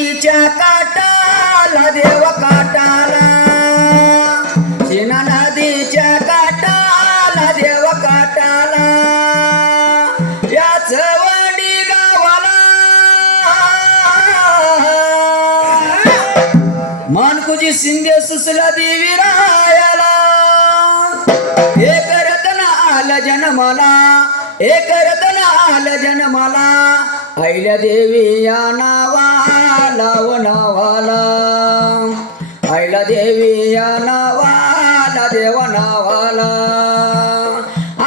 नदीच्या काटाला देव काटाला सीना नदीच्या काटाला देव काटाला याच वडी गावाला मानकुजी शिंदे सुसला देवी रायाला एक रत्न आलं जन्माला एक रत्न आलं जन्माला आईल्या देवी या नावाला व नावाला आईला देवी या नावाला देव नावाला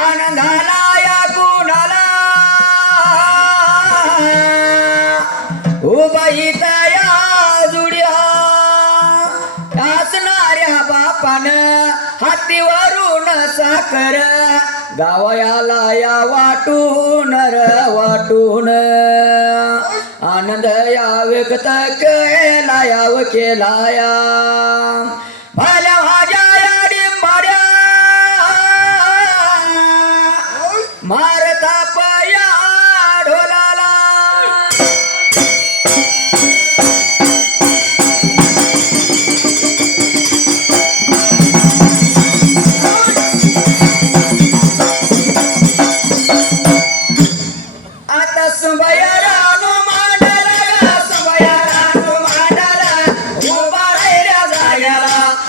आनंदाला या कुणाला उबाई तया जुड्या असणाऱ्या बापानं हातीवरून साखर गावयाला या वाटून वाटून आनंद या व्यक्त केलाया भल्या भाज्या या डिंबाड्या मारता पया ढोलाला आता सुबया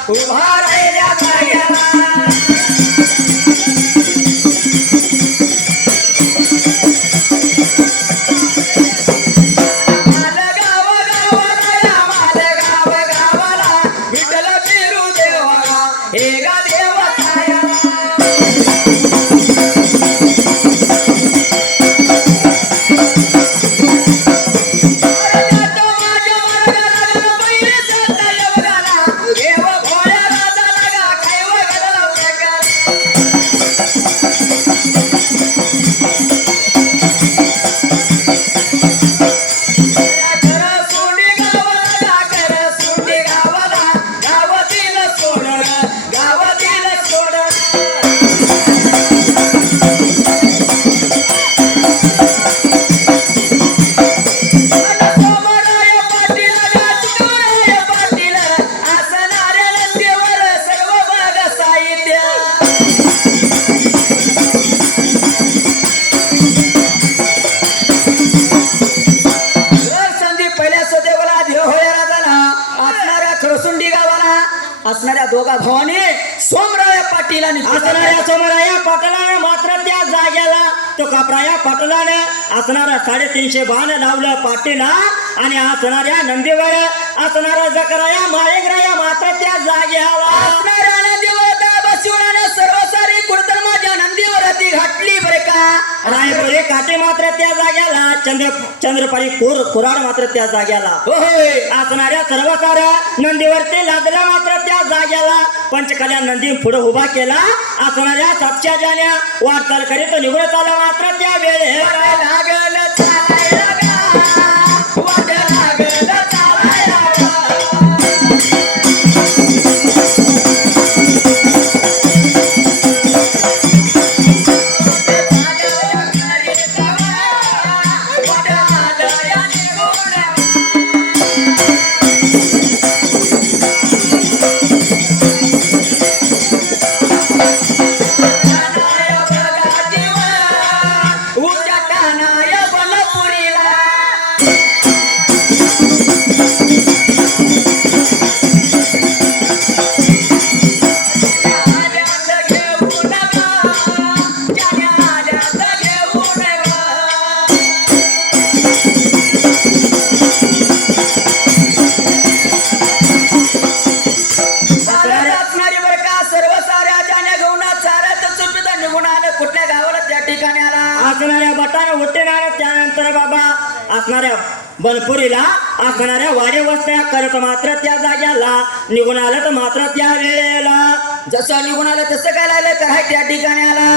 उभा राहिल्या जाग्याला माल गाव गावाला विठ्ठल फिरू देवाला हे गा देवा असणाऱ्या दोघा भावाने सोमराया पाटील आणि असणाऱ्या सोमराया पाटलाने मात्र त्या जाग्याला तो कापराया पाटलाने असणारा 350 बाण लावलं पाटीला आणि असणाऱ्या नंदीवर असणारा जकराया माळेगराया मात्र त्या जाग्याला असणाऱ्या नंदीवर बसवण्याने सर्व सारी कुडतर माझ्या नंदीवर ती घातली बरे का रायपुरे काटे मात्र त्या जाग्याला चंद्रपाळी कुराड मात्र त्या जाग्याला होय असणाऱ्या सर्व साऱ्या नंदीवरती लादला मात्र त्या जाग्याला पंचकल्या नंदी पुढे उभा केला असणाऱ्या 700 जाण्या वाटचाल करीत निघून आला मात्र त्या वेळेला लागल चालायला गा वाट लागल चालायला असणाऱ्या बटाने उठणार त्यानंतर बाबा असणाऱ्या बनपुरीला असणाऱ्या वाडे वस्त्या करत मात्र त्या जाग्याला निघून आलं तर मात्र त्या वेळेला जसं निघून आलं तसं काय लागलं कराय त्या ठिकाणी आला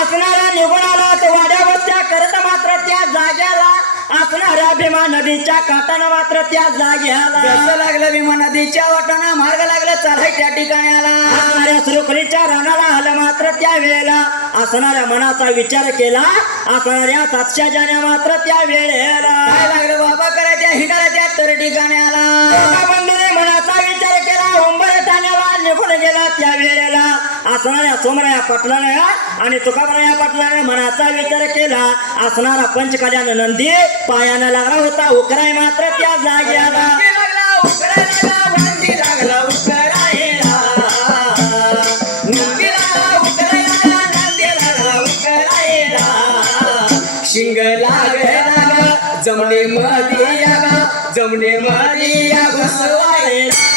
असणाऱ्या निघून आला तर वाड्या वस्त्या करत मात्र त्या जाग्याला असणाऱ्या भीमा नदीच्या काठानं मात्र त्या जाग्याला जसं लागलं भीमा नदीच्या वाटानं मार्ग लागला चालाय त्या ठिकाणी आला असणाऱ्या सुरखरीच्या रानाला आलं मात्र त्या वेळेला असणाऱ्या मनाचा विचार केला असणाऱ्या सातशा जाण्या मात्र त्या वेळेला काय लागलं बाबा करायच्या हिंडाला त्या तर ठिकाणी आला बंधूने मनाचा विचार केला उंबर ठाण्याला निघून गेला त्या वेळेला असणाऱ्या सोमराया पाटलाने आणि तुकाबराया पाटलाने मनाचा विचार केला असणारा पंचकल्याण नंदी पायानं लागला होता उकराय मात्र त्या जाग्याला लागला उकरायला नंदी लागला उकरायला नंदी लागला उकरायला नंदी लागला उकरायला शिंग लागला जमणे मध्ये या जमणे मध्ये या घुसवायला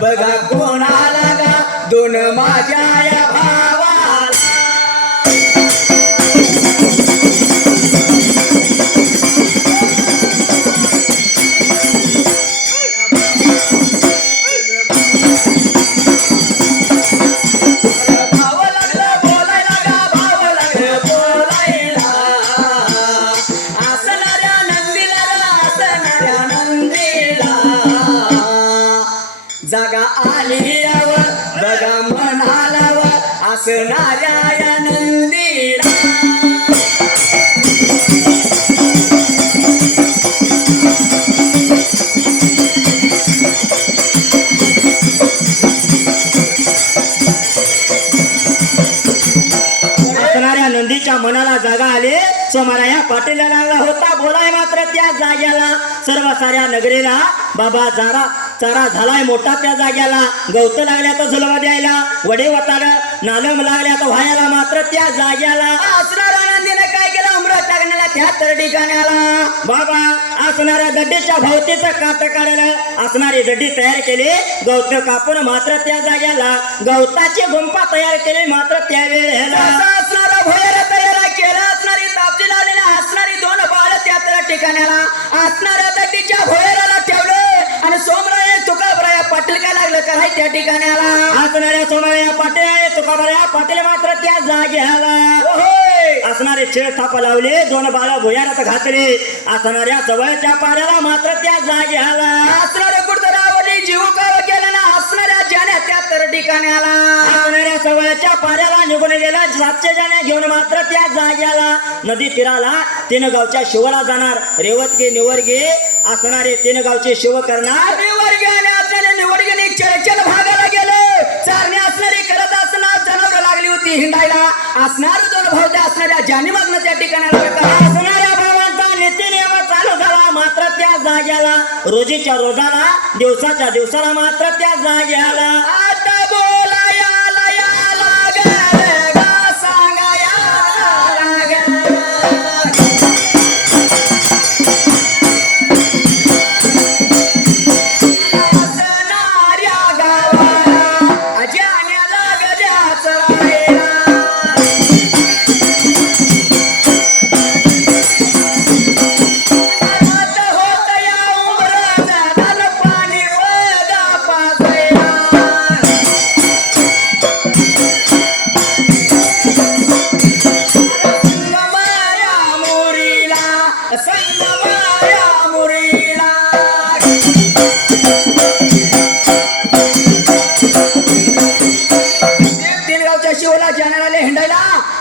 बघा कोणाला गा दोन माझ्या या भावाला भाव लागलं बोलायला गा भाव लागलं बोलायला असणाऱ्या नंदीला असणाऱ्या नंदीला जागा आली यावर बघा म्हणाला असणाऱ्या या नंदीला असणाऱ्या नंदीच्या मनाला जागा आली सोमराया पाटीलला लागला होता बोलाय मात्र त्या जाग्याला सर्व साऱ्या नगरीला बाबा चारा झालाय मोठा त्या जाग्याला गवत लागल्या तर झुलवा द्यायला वडे वताड नालम लागल्या तर व्हायला मात्र त्या जाग्याला असणाऱ्या नंदीने काय केलं अमृत टाकण्याला त्या तर ठिकाणी आला बाबा असणाऱ्या दड्डीच्या भोवतीचं काट काढलं असणारी दड्डी तयार केली गवत कापून मात्र त्या जाग्याला गवताची गुंफा तयार केली मात्र त्या वेळेला असणारा भोयर तयार केला असणारी तापची लावलेली असणारी दोन बाळ त्या तर ठिकाणाला असणाऱ्या दड्डीच्या भोयराला ठेवलं आणि सोमराय तुकाबराया पाटील काय लागलं कराय त्या ठिकाणी आला असणाऱ्या सोमराया पाटील आहे तुकाबराया पाटील मात्र त्या जाग्याला असणारे छेड थापा लावले दोन बाळा भुयारात घातले असणाऱ्या जवळच्या पाऱ्याला मात्र त्या जाग्याला असणाऱ्या कुठतरावली जीव काव केला ना असणाऱ्या जाण्या त्या तर ठिकाणी आला असणाऱ्या जवळच्या पाऱ्याला निघून गेला सातशे जाण्या घेऊन मात्र त्या जाग्याला नदी तीराला तीन गावच्या शिवला जाणार रेवतगे निवर्गे असणारे तीन गावचे शिव करणार निवर्गे आणि असणाऱ्या निवर्गेने चर्चल भागाला गेले चारणे असणारी करत असणार जनावर लागली होती हिंडायला असणार दोन भाऊ त्या असणाऱ्या जाणी मागणं त्या ठिकाणी असणाऱ्या भावांचा नीती नियम चालू झाला मात्र त्या जाग्याला रोजीच्या रोजाला दिवसाच्या दिवसाला मात्र त्या जाग्याला आता बोलाया लागल गा सांगाया लागल असणाऱ्या गावाला जाण्या लागल्या चरायला होत या उमराचा पाणी बघा पासायला संगमाया मुरीला संगमाया मुरीला गावच्या शिवला जाणाऱ्याला हिंडायला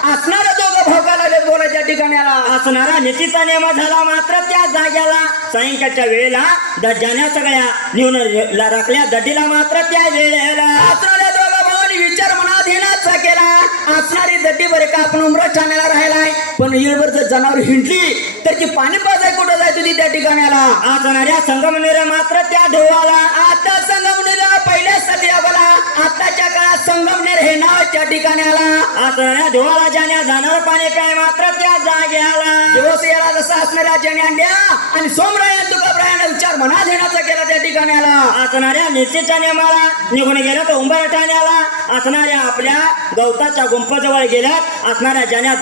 असणारा दोघं भावका लागले बोलायच्या ठिकाणी आला असणारा नीतीचा नियम झाला मात्र त्या जाग्याला सायंकाळच्या वेळेला जाण्या सगळ्या नेऊन राखल्या दड्डीला मात्र त्या वेळेला असणाऱ्या दोघं भावांनी विचार मनात येण्याचा केला असणारी दड्डी बरे का आपण उमरत ठाण्याला राहिलाय पण येळभर जर जनावर हिंडली तर ती पाणी पाजाय कुठं जायची होती त्या ठिकाणी आला असणाऱ्या संगमनेर मात्र त्या ढोवाला आता संगमनेर पहिल्या सध्या बोला आताच्या काळात संगमनेर हे नाव त्या ठिकाण्याला असणाऱ्या देवाला जाण्या जाणार पाणी प्याय मात्र त्या जाग्याला दिवस याला जसा असणाऱ्या ज्याने आणल्या आणि सोमराय तुकाब्रायाने उच्चार मना देण्याचा केला त्या ठिकाण्याला असणाऱ्या निश्चितच्या नेमाला निघून गेल्या तर उंबरठाण्याला असणाऱ्या आपल्या गवताच्या गुंफाजवळ गेल्यात असणाऱ्या ज्याने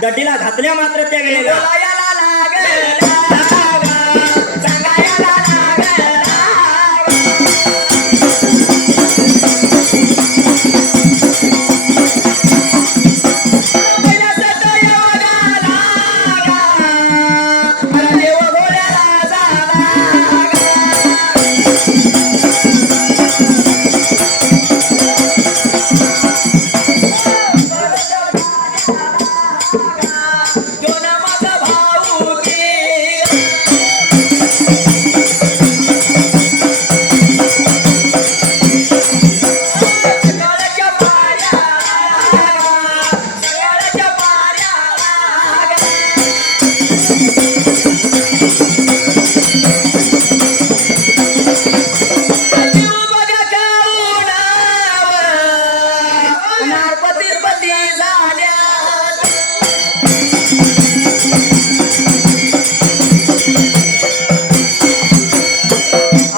दड्डीला घातल्या मात्र त्या गेल्या बोलायला लागला सांगायला लागला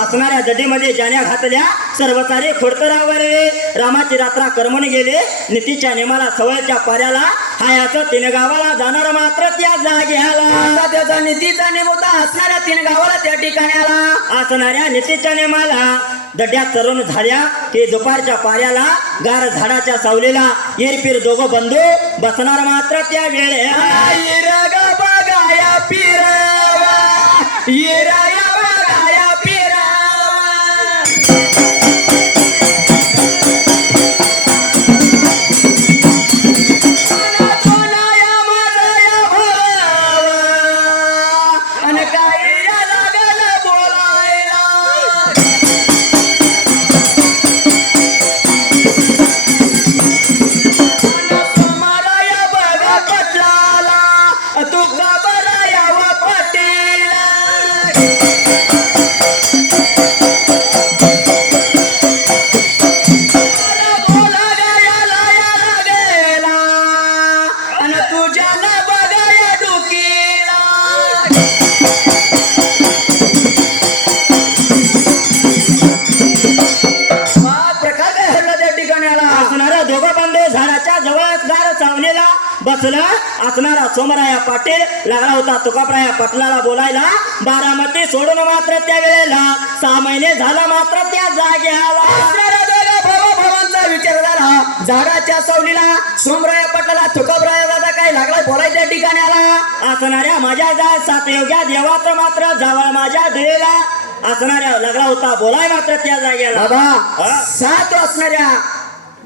असणाऱ्या दडीमध्ये जाण्या घातल्या सर्व सारे खोडतरावर रामाची रात्रा कर्मने गेले नीतीच्या नेमाला सवयच्या पाऱ्याला हायाचं तीन गावाला जाणार मात्र त्या जाग्याला आता त्याचा नीतीचा नेम होता असणाऱ्या 3 गावाला त्या ठिकाण्याला असणाऱ्या नीतीच्या नेमाला दड्यात तरुण झाल्या की दुपारच्या पाऱ्याला गार झाडाच्या सावलीला येरपीर दोघं बंधू बसणार मात्र त्या वेळेला येरग बघाया पिरावा येराया बघाया पिरावा कोणाया माझया भावा अन काही लागल बोलायला समाराया बघा पटलाला तुका बराया वा पटेला बोला गाया लाया लागेला अन तुझ्या न बघाया डुकीला हा प्रकार काय घडला त्या ठिकाणाला असणारा दोघं बंधू झाडाच्या जवळ गार सावलीला बसला असणारा सोमराया पाटील लागला होता तुकाप्राया पाटलाला बोलायला बारामती सोडून मात्र त्या वेळेला 6 महिने झाला मात्र त्या जाग्याला असणाऱ्या दोघा भावाभावांचा विचार झाला झाडाच्या सावलीला सोमराया पाटलाला तुकाब्राया दादा काय लागला बोलायच्या त्या ठिकाणाला असणाऱ्या माझ्या जा सात योग्या देवाचं मात्र जावळ माझ्या दिलेला असणाऱ्या लागला होता बोलाय मात्र त्या जाग्याला बाबा हा. 7 असणाऱ्या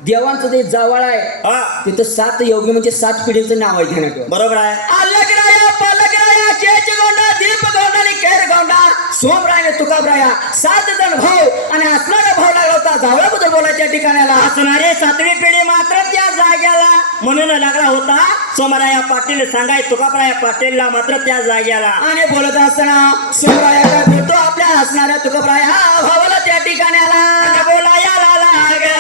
देवांचं जे जवळ आहे हा, तिथं 7 योगी म्हणजे 7 पिढीचं नाव आहे घेण्यात बरोबर आहे अलगराया पलगराया केच गोंडा दीप गोंडा आणि केर गोंडा सोमराया तुकाब्राया 7 जण भाऊ आणि असणारा भाऊ लागला होता जावळाबद्दल बोलायच्या ठिकाणाला असणारे 7वी पिढी मात्र त्या जाग्याला म्हणून लागला होता सोमराया पाटील सांगाय तुकाप्राया पाटीलला मात्र त्या जाग्याला आणि बोलत असताना सोमराया काय बोलतो आपल्या असणाऱ्या तुकाब्राया भावाला त्या ठिकाणाला बोलायला लागला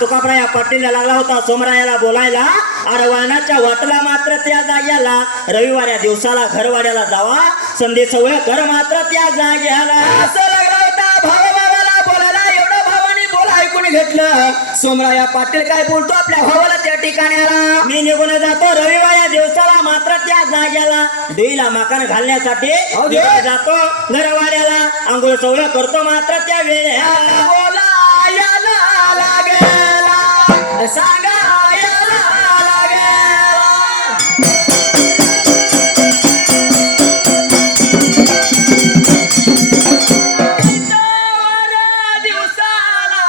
तुकाप्राया पाटीलला लागला होता सोमरायाला बोलायला आडवाणाच्या वाटला मात्र त्या जाग्याला रविवार या दिवसाला घरवाड्याला जावा संधी सवय कर मात्र त्या जाग्याला असं लागला होता भावाला बोलायला एवढं भावाने बोला ऐकून घेतलं सोमराया पाटील काय बोलतो आपल्या भावाला त्या ठिकाण्याला मी निघून जातो रविवार या दिवसाला मात्र त्या जाग्याला देवीला मकान घालण्यासाठी निघून जातो घरवाड्याला आंघोळ चवळ करतो मात्र त्या वेळेला बोलायला लागेला सांगायला लागेला दिवसाला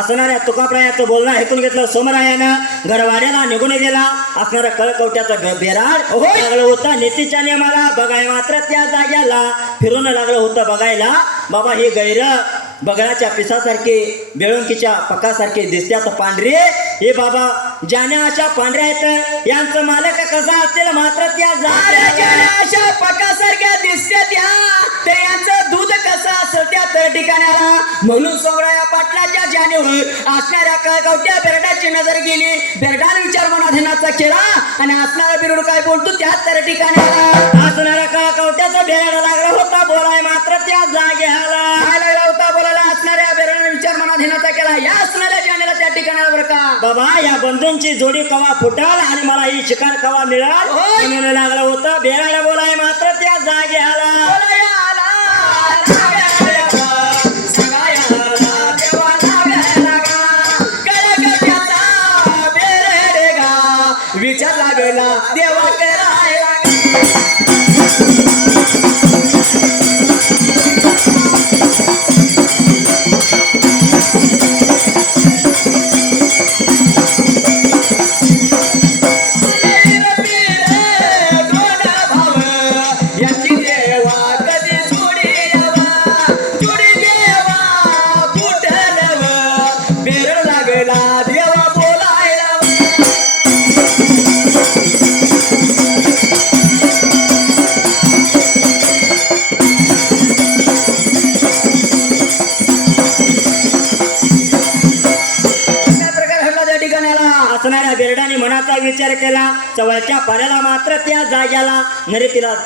असणाऱ्या तुकाप्रायाचं बोलणं ऐकून घेतलं सोमरायानं घरवाड्याला निघून गेला असणाऱ्या कळकवट्याचं बेराड लागलं होतं नीतीच्या नियमाला बघाय मात्र त्या जाग्याला फिरून लागलं होतं बघायला बाबा ही गैर बगळाच्या पिसासारखी बेळुंकीच्या पकासारखी दिसत्यात पांढरी हे बाबा ज्याने अशा पांढऱ्या आहेत यांचं मालक कसा असतील मात्र त्या जाग्याला अशा पकासारख्या दिसते त्या तर यांचं दूध कसं असेल त्या तर ठिकाणाला म्हणून सोमराया पाटलाच्या जाणीवर असणाऱ्या कळकवट्या बेरडाची नजर गेली बेरडाने विचार मनाधीनाचा केला आणि असणारा बिरुड काय बोलतो त्याच तर ठिकाणाला असणाऱ्या कळकवट्याचा बेराड लागला होता बोलाय मात्र त्या जाग्याला काय लागला होता बोलायला असणाऱ्या बेरडाने विचार मनाधीनाचा केला या असणाऱ्या जाणीला त्या ठिकाणाला बरं का बाबा या बंधूंची जोडी कवा फुटल आणि मला ही शिकार कवा मिळाल होय. म्हणून लागलं होतं बेराड बोलाय मात्र त्या जाग्याला बोलायला सांगायला देवा लागायला गा कळकवट्याचा बेरड गा विचार लागला देवा करायला गा देवा बोलायला असणाऱ्या बेरडाने मनाचा विचार केला चवळच्या पाऱ्याला मात्र त्या जाग्याला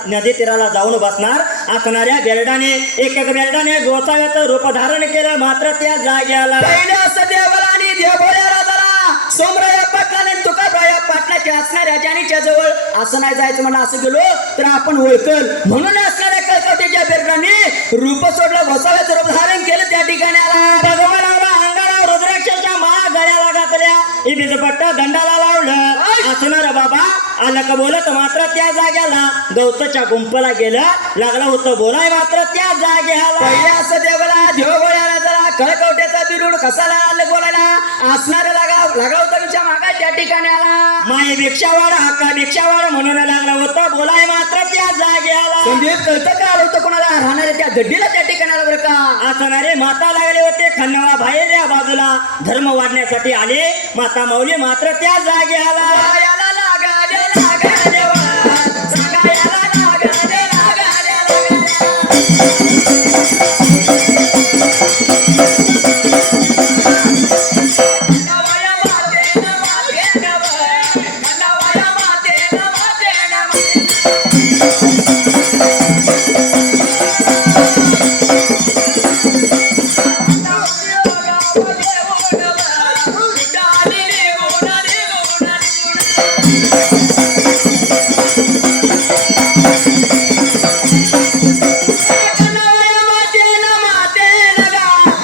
नदी तीराला जाऊन बसणार असणाऱ्या बेरडाने एक बेरडाने गोसाव्याचं रूप धारण केलं मात्र त्या जाग्याला पहिले असं देवाला आणि देवभोळ्या राजाला सोमराया पाटलाने तुकाराया पाटलाच्या असणाऱ्या जानीच्या जवळ असं नाही जायचं म्हणून असं गेलो तर आपण ओळखल म्हणून असणाऱ्या कळकवट्याच्या बेरडाने रूप सोडलं गोसाव्याचं रूप धारण केलं त्या ठिकाणाला भगवानाला अंगाला रुद्राक्षाच्या माळा गळ्याला घातल्या इबिजपट्टा दंडाला लावलं असणार बाबा आलं का बोलत मात्र त्या जाग्याला गवताच्या गुंपला गेलं लागलं होतं बोलाय मात्र त्या जाग्याला पहिले असं देवाला देवभोळ्याला जरा कळकवट्याचा बिरुड कसाला आलं बोलायला असणार लागला होता विचार मागा त्या ठिकाणाला माय भिक्षावाड हक्का भिक्षावाड म्हणून लागला होता बोलाय मात्र त्या जाग्याला संदीप कळतं का आलं होतं कोणाला राहणाऱ्या त्या गड्डीला त्या ठिकाणाला बरं का असणारे माता लागले होते खंडवा बाहेर या बाजूला धर्म वाढण्यासाठी आले माता माऊली मात्र त्या जाग्याला याला लागा दे लागा देवा सांगा याला लागा दे लागा दे नवया माते नव नवया माते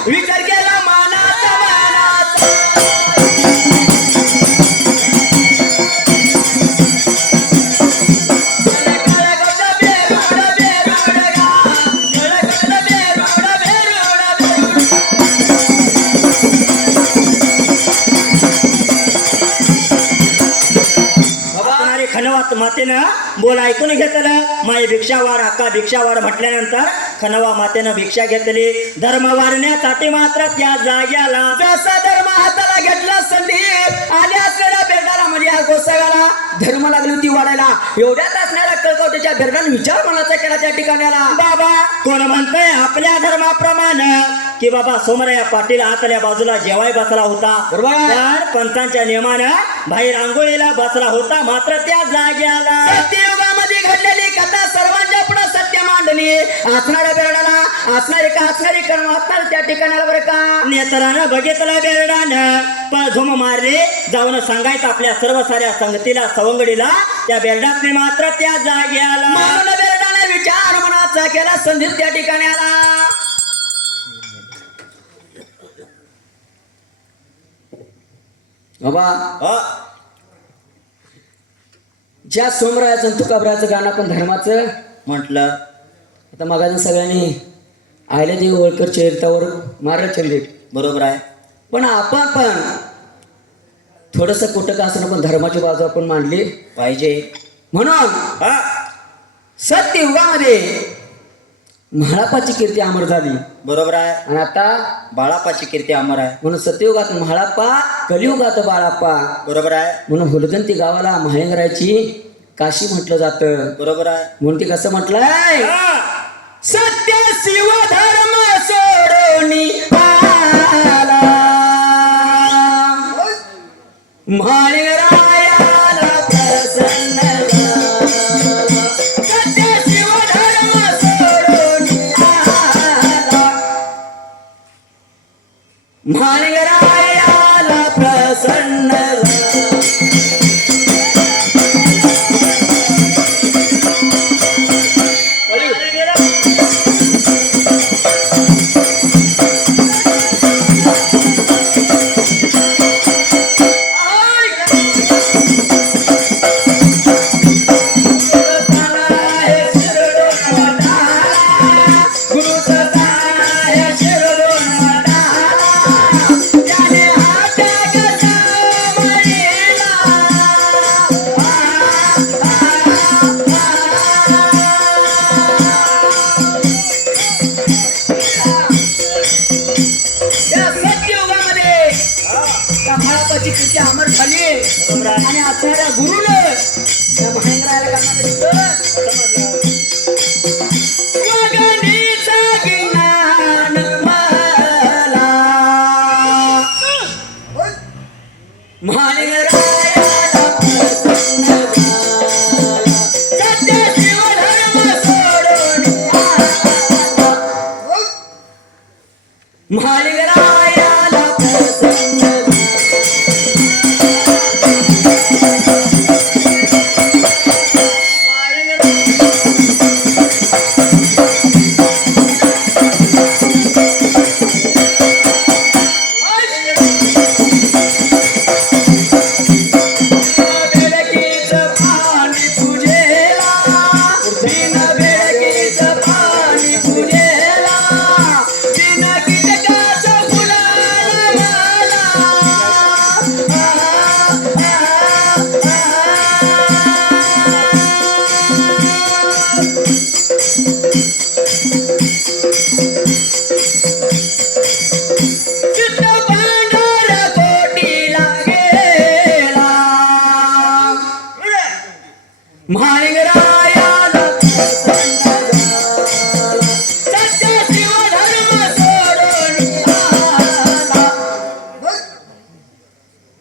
विचार केला मानात असणारे खनवात मातेनं बोल ऐकून घेतलं माय भिक्षावाड हक्का भिक्षावाड म्हटल्यानंतर खनवा मातेनं भिक्षा घेतली धर्म वाढण्यासाठी मात्र त्या जाग्याला जसा धर्म हाताला घेतला संदीप आल्या असलेल्या बेटाला युगामध्ये या गोसाव्याला धर्म लागली होती वाढायला. एवढ्यात असणाऱ्या कळकवटीच्या बिरडाने विचार मनाचा केला त्या ठिकाणाला. बाबा कोण म्हणतंय आपल्या धर्माप्रमाणे की बाबा सोमराया पाटील आतल्या बाजूला जेवाय बसला होता बरोबर. पण पंचांच्या नियमानं बाहेर आंघोळीला बसला होता. मात्र त्या जाग्याला सत्ययुगामध्ये घडलेली कथा सर्वांच्या पुढे सत्य मांडली. असणाऱ्या बिरडाला असणारी कर्म असणार त्या ठिकाणाला बरं का. नेत्रानं बघितलं बेरडानं पण झुम मारले जाऊन सांगायचं आपल्या सर्व साऱ्या संगतीला सवंगडीला त्या बेरडातने मात्र त्या जाग्याला म्हणून बिरडाने विचार मनाचा केला संधीत त्या ठिकाणाला. बाबा अ, ज्या सोमरायाचं आणि तुकाबराचं गाणं पण धर्माचं म्हटलं आता मगाजून सगळ्यांनी आयले देव ओळकर चरित्रावर मारलं चंदीत. बरोबर आहे. पण आपण पण थोडस कुठं का असणं पण धर्माची बाजू आपण मांडली पाहिजे. म्हणून हा सत्ययुगामध्ये म्हाळापाची कीर्ती अमर झाली बरोबर आहे. आणि आता बाळापाची कीर्ती अमर आहे. म्हणून सत्ययुगात म्हाळाप्पा कलियुगात बाळाप्पा बरोबर आहे. म्हणून हुलदंती गावाला महांगराची काशी म्हटलं जातं. बरोबर आहे. म्हणून ती कसं म्हटलंय हा. सत्य शिव धर्म सोडोनी आला महारायाला प्रसन्न झाला. सत्य शिव धर्म सोडोनी आला महारायाला प्रसन्न झाला. महारापाची कीर्ती अमर झाली आणि आपल्याला गुरुने त्या महेंद्राला वगणीचा ज्ञान मला महारायाला प्रसन्न झाला. सत्य शिव धर्म सोडून आला महारायाला प्रसन्न झाला. महारायाला प्रसन्न झाला. सत्य शिव धर्म सोडून आला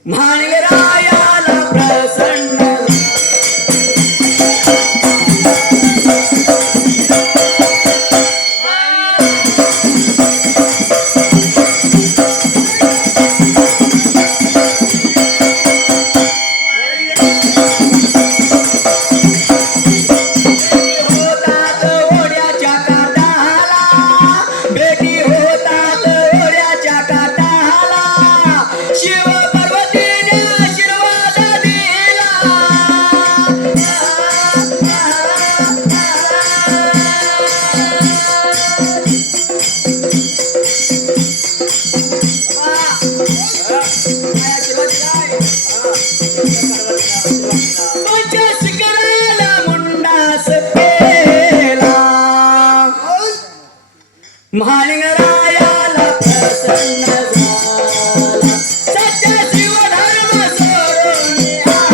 महारायाला प्रसन्न झाला. महारायाला प्रसन्न झाला. सत्य शिव धर्म सोडून आला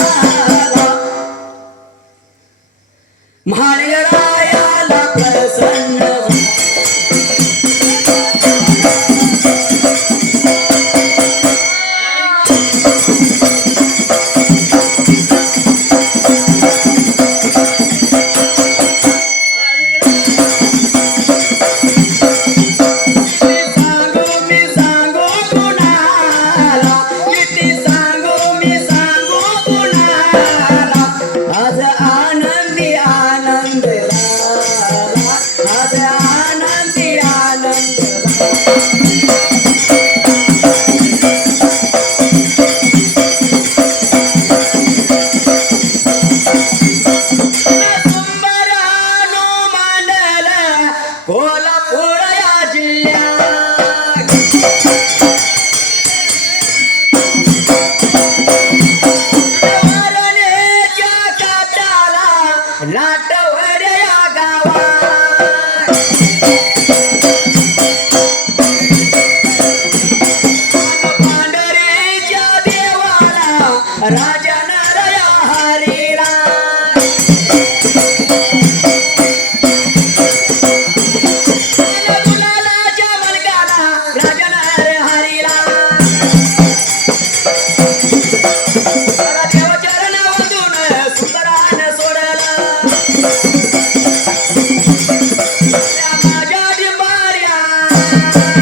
रे